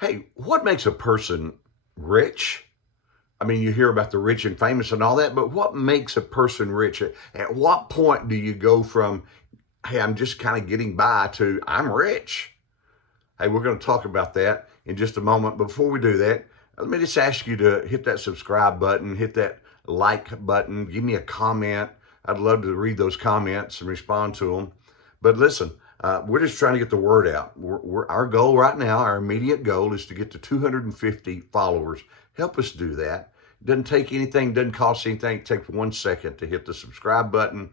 Hey, what makes a person rich? I mean, you hear about the rich and famous and all that, but what makes a person rich? At what point do you go from, hey, I'm just kind of getting by to I'm rich? Hey, we're going to talk about that in just a moment. Before we do that, let me just ask you to hit that subscribe button, hit that like button, give me a comment. I'd love to read those comments and respond to them. But listen, we're just trying to get the word out. Our goal right now, our immediate goal is to get to 250 followers. Help us do that. It doesn't take anything, doesn't cost anything. It takes 1 second to hit the subscribe button,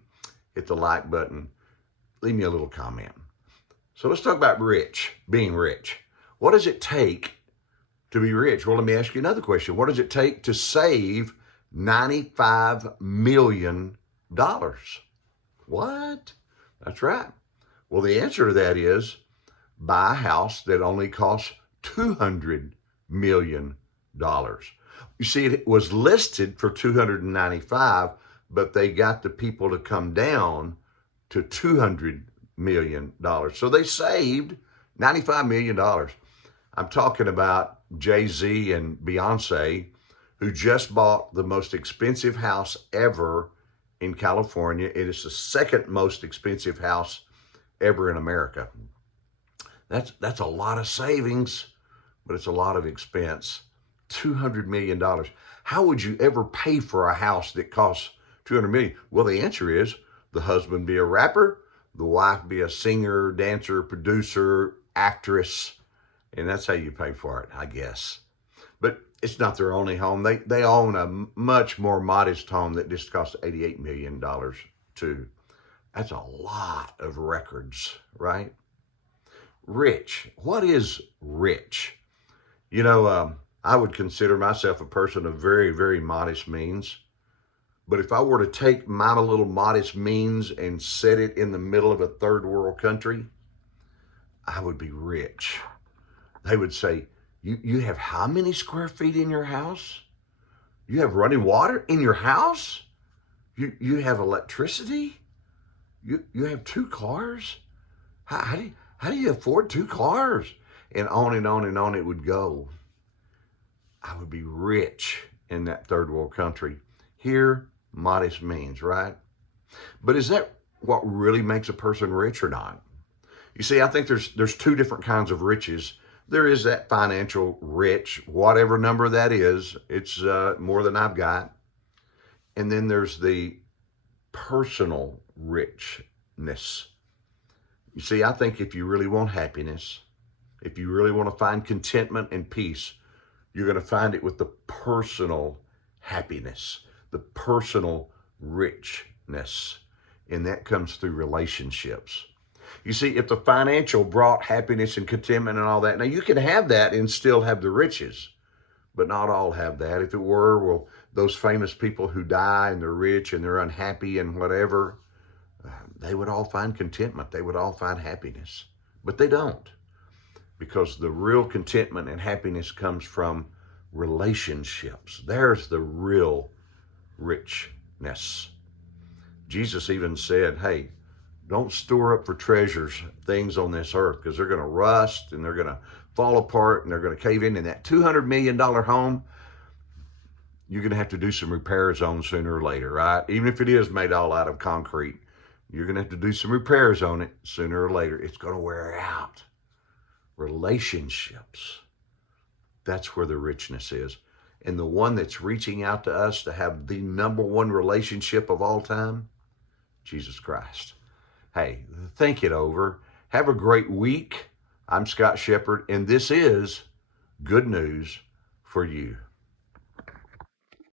hit the like button, leave me a little comment. So let's talk about being rich. What does it take to be rich? Well, let me ask you another question. What does it take to save $95 million? What? That's right. Well, the answer to that is buy a house that only costs $200 million. You see, it was listed for 295, but they got the people to come down to $200 million. So they saved $95 million. I'm talking about Jay-Z and Beyonce, who just bought the most expensive house ever in California. It is the second most expensive house ever in America. That's a lot of savings, but it's a lot of expense. $200 million. How would you ever pay for a house that costs $200 million? Well, the answer is the husband be a rapper, the wife be a singer, dancer, producer, actress, and that's how you pay for it, I guess. But it's not their only home. They own a much more modest home that just costs $88 million too. That's a lot of records, right? Rich. What is rich? You know, I would consider myself a person of very, very modest means. But if I were to take my little modest means and set it in the middle of a third world country, I would be rich. They would say, you have how many square feet in your house? You have running water in your house? You have electricity? You have 2 cars? How do you afford 2 cars? And on and on and on it would go. I would be rich in that third world country. Here, modest means, right? But is that what really makes a person rich or not? You see, I think there's 2 different kinds of riches. There is that financial rich, whatever number that is, it's more than I've got. And then there's the personal richness. You see, I think if you really want happiness, if you really want to find contentment and peace, you're going to find it with the personal happiness, the personal richness. And that comes through relationships. You see, if the financial brought happiness and contentment and all that, now you can have that and still have the riches, but not all have that. If it were, well, those famous people who die and they're rich and they're unhappy and whatever, they would all find contentment. They would all find happiness, but they don't, because the real contentment and happiness comes from relationships. There's the real richness. Jesus even said, hey, don't store up for treasures things on this earth, because they're going to rust and they're going to fall apart and they're going to cave in. And that $200 million home, you're going to have to do some repairs on sooner or later, right? Even if it is made all out of concrete, you're going to have to do some repairs on it sooner or later. It's going to wear out. Relationships, that's where the richness is. And the one that's reaching out to us to have the number one relationship of all time, Jesus Christ. Hey, think it over. Have a great week. I'm Scott Shepherd, and this is Good News for You.